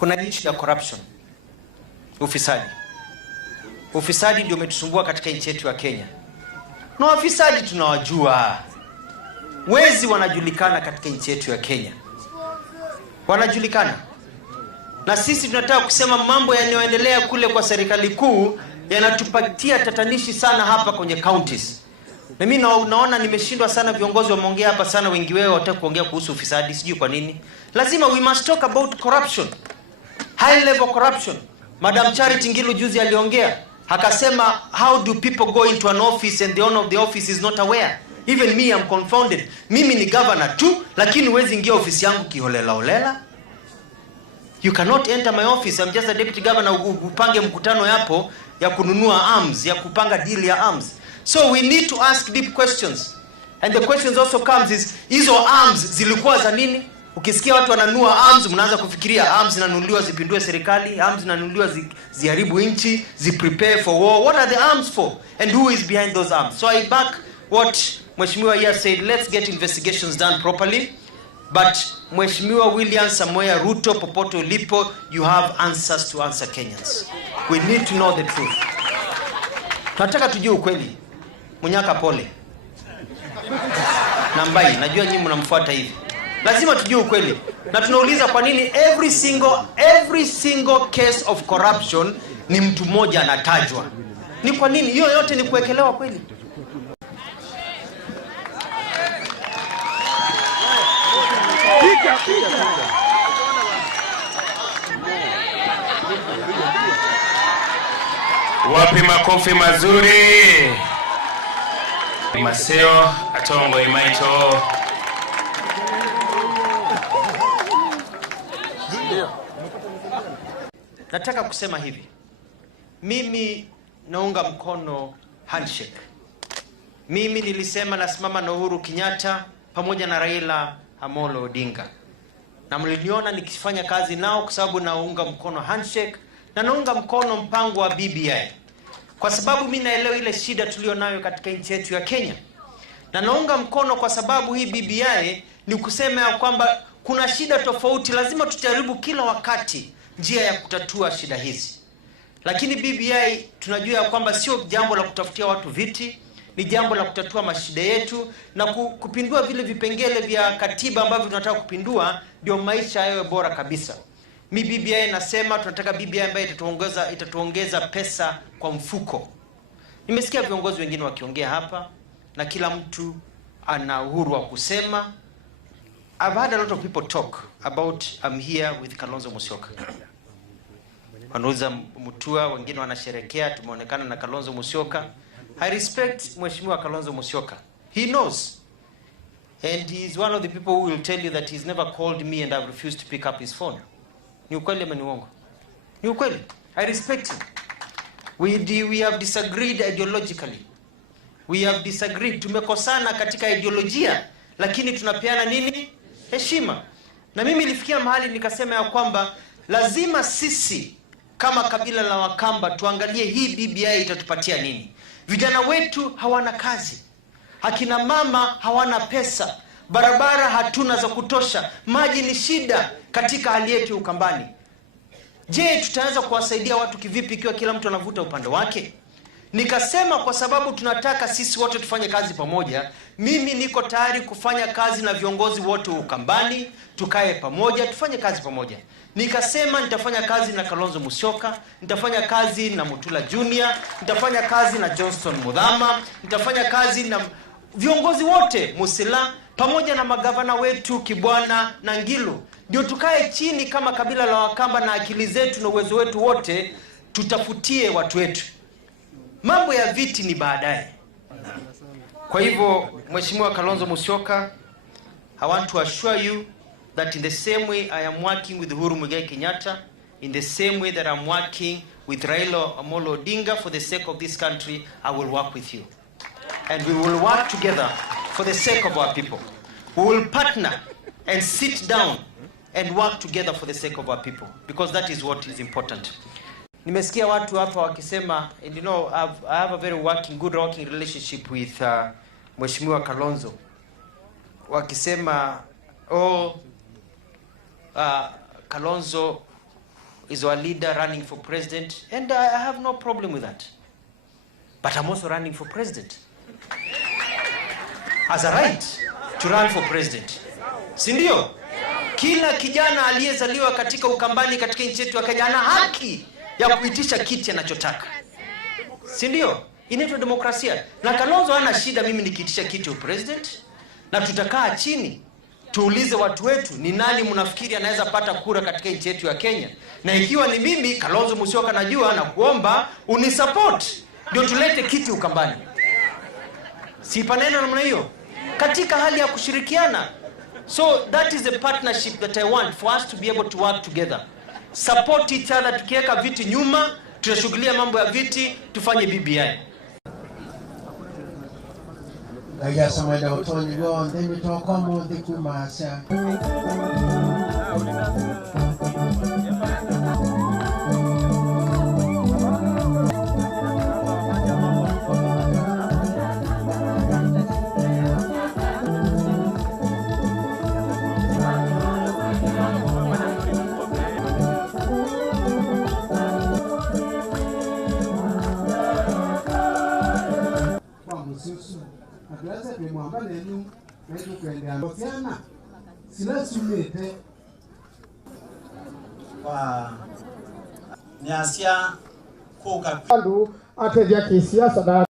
kuna issue ya corruption, ufisadi. Ufisadi ndio umetusumbua katika nchi yetu ya Kenya. Na wafisadi tunawajua. Wezi wanajulikana katika nchi yetu ya Kenya. Wanajulikana. Na sisi tunataka kusema mambo yanayoendelea kule kwa serikali kuu yanatupatia tatanishi sana hapa kwenye counties. Na mimi naona nimeshindwa sana, viongozi wameongea hapa sana, wengi wao wataka kuongea kuhusu ufisadi, sijui kwa nini. Lazima we must talk about corruption. High level corruption. Madam Charity Ngilu juzi aliongea, akasema how do people go into an office and the owner of the office is not aware? Even me, I'm confounded. Mimi ni governor tu, lakini huwezi ingia ofisi yangu kiholela holela. You cannot enter my office. I'm just a deputy governor. Upange mkutano yapo ya kununua arms, ya kupanga deal ya arms. So we need to ask deep questions. And the questions also comes is, hizo arms zilikuwa za nini? Ukisikia watu wananunua arms, mnaanza kufikiria arms zinanunuliwa zipindue serikali, arms zinanunuliwa ziharibu nchi, prepare for war. What are the arms for? And who is behind those arms? So I back what Mheshimiwa here said, let's get investigations done properly. But Mheshimiwa William Samoei Ruto, popote ulipo, you have answers to answer Kenyans. We need to know the truth. Tunataka tujue ukweli. Munyaka pole. Nambai, najua nyinyi mnamfuata hivi. Lazima tujue ukweli. Na tunauliza kwa nini every single case of corruption ni mtu mmoja anatajwa. Ni kwa nini? Hiyo yote ni kuwekelewa kweli. Wapi makofi mazuri? Maseo atongo imaito. Nataka kusema hivi. Mimi naunga mkono handshake. Mimi nilisema nasimama na Uhuru Kenyatta pamoja na Raila Amolo Odinga. Na mliniona nikifanya kazi nao kwa sababu naunga mkono handshake na naunga mkono mpango wa BBI. Kwa sababu mimi naelewa ile shida tulionayo katika nchi yetu ya Kenya. Na naunga mkono kwa sababu hii BBI ni kusema ya kwamba kuna shida tofauti, lazima tujaribu kila wakati njia ya kutatua shida hizi. Lakini BBI tunajua ya kwamba sio jambo la kutafutia watu viti, ni jambo la kutatua mashida yetu na kupindua vile vipengele vya katiba ambavyo tunataka kupindua ndio maisha yawe bora kabisa. Mi BBI nasema tunataka BBI ambayo itatuongeza pesa kwa mfuko. Nimesikia viongozi wengine wakiongea hapa na kila mtu ana uhuru wa kusema. I've had a lot of people talk about I'm here with Kalonzo Musyoka. Wanauza Mutua, wengine wanasherekea tumeonekana na Kalonzo Musyoka. I respect Mheshimiwa Kalonzo Musyoka. He knows. And he is one of the people who will tell you that he's never called me and I've refused to pick up his phone. Ni ukweli ama ni uongo? Ni ukweli. I respect him. We have disagreed ideologically. We have disagreed. Tumekosana katika ideolojia, lakini tunapeana nini? Heshima. Na mimi nilifikia mahali nikasema ya kwamba lazima sisi kama kabila la Wakamba tuangalie hii BBI itatupatia nini. Vijana wetu hawana kazi. Akina mama hawana pesa. Barabara hatuna za kutosha. Maji ni shida katika hali yetu Ukambani. Je, tutaanza kuwasaidia watu kivipi ikiwa kila mtu anavuta upande wake? Nikasema kwa sababu tunataka sisi wote tufanye kazi pamoja, mimi niko tayari kufanya kazi na viongozi wote Ukambani, tukae pamoja, tufanye kazi pamoja. Nikasema nitafanya kazi na Kalonzo Musyoka, nitafanya kazi na Mutula Junior, nitafanya kazi na Johnston Muthama, nitafanya kazi na viongozi wote Musila, pamoja na magavana wetu Kibwana na Ngilu. Ndio tukae chini kama kabila la Wakamba na akili zetu na uwezo wetu wote, tutafutie watu wetu. Mambo ya viti ni baadaye. Kwa hivyo, Mheshimiwa Kalonzo Musyoka, I want to assure you that in the same way I am working with Uhuru Muigai Kenyatta, in the same way that I'm working with Raila Amolo Odinga for the sake of this country, I will work with you. And we will work together for the sake of our people. We will partner and sit down and work together for the sake of our people, because that is what is important. Nimesikia watu hapa wakisema, and you know, I have a very good working relationship with Mheshimiwa Kalonzo. Wakisema, Kalonzo is our leader running for president, and I have no problem with that. But I'm also running for president. Has a right to run for president. Sindio? Kila kijana aliyezaliwa katika Ukambani katika nchi yetu ya Kenya ana haki ya kuitisha kiti anachotaka. Sindio? Inaitwa demokrasia. Na Kalonzo hana shida mimi nikiitisha kiti president, na tutakaa chini tuulize watu wetu ni nani mnafikiri anaweza pata kura katika nchi yetu ya Kenya. Na ikiwa ni mimi Kalonzo Musyoka najua na kuomba unisupport ndio tulete kiti Ukambani. Si paneno namna hiyo katika hali ya kushirikiana. So that is a partnership that I want for us to be able to work together. Support each other, tukiweka viti nyuma, tunashughulia mambo ya viti, tufanye BBI. Aya samada utoni go ndemi tokomo ndikumasa. Agraza pe mwamba nenu netu kwenda Athiani sila sumete kwa niasia kuka ateja kisiasa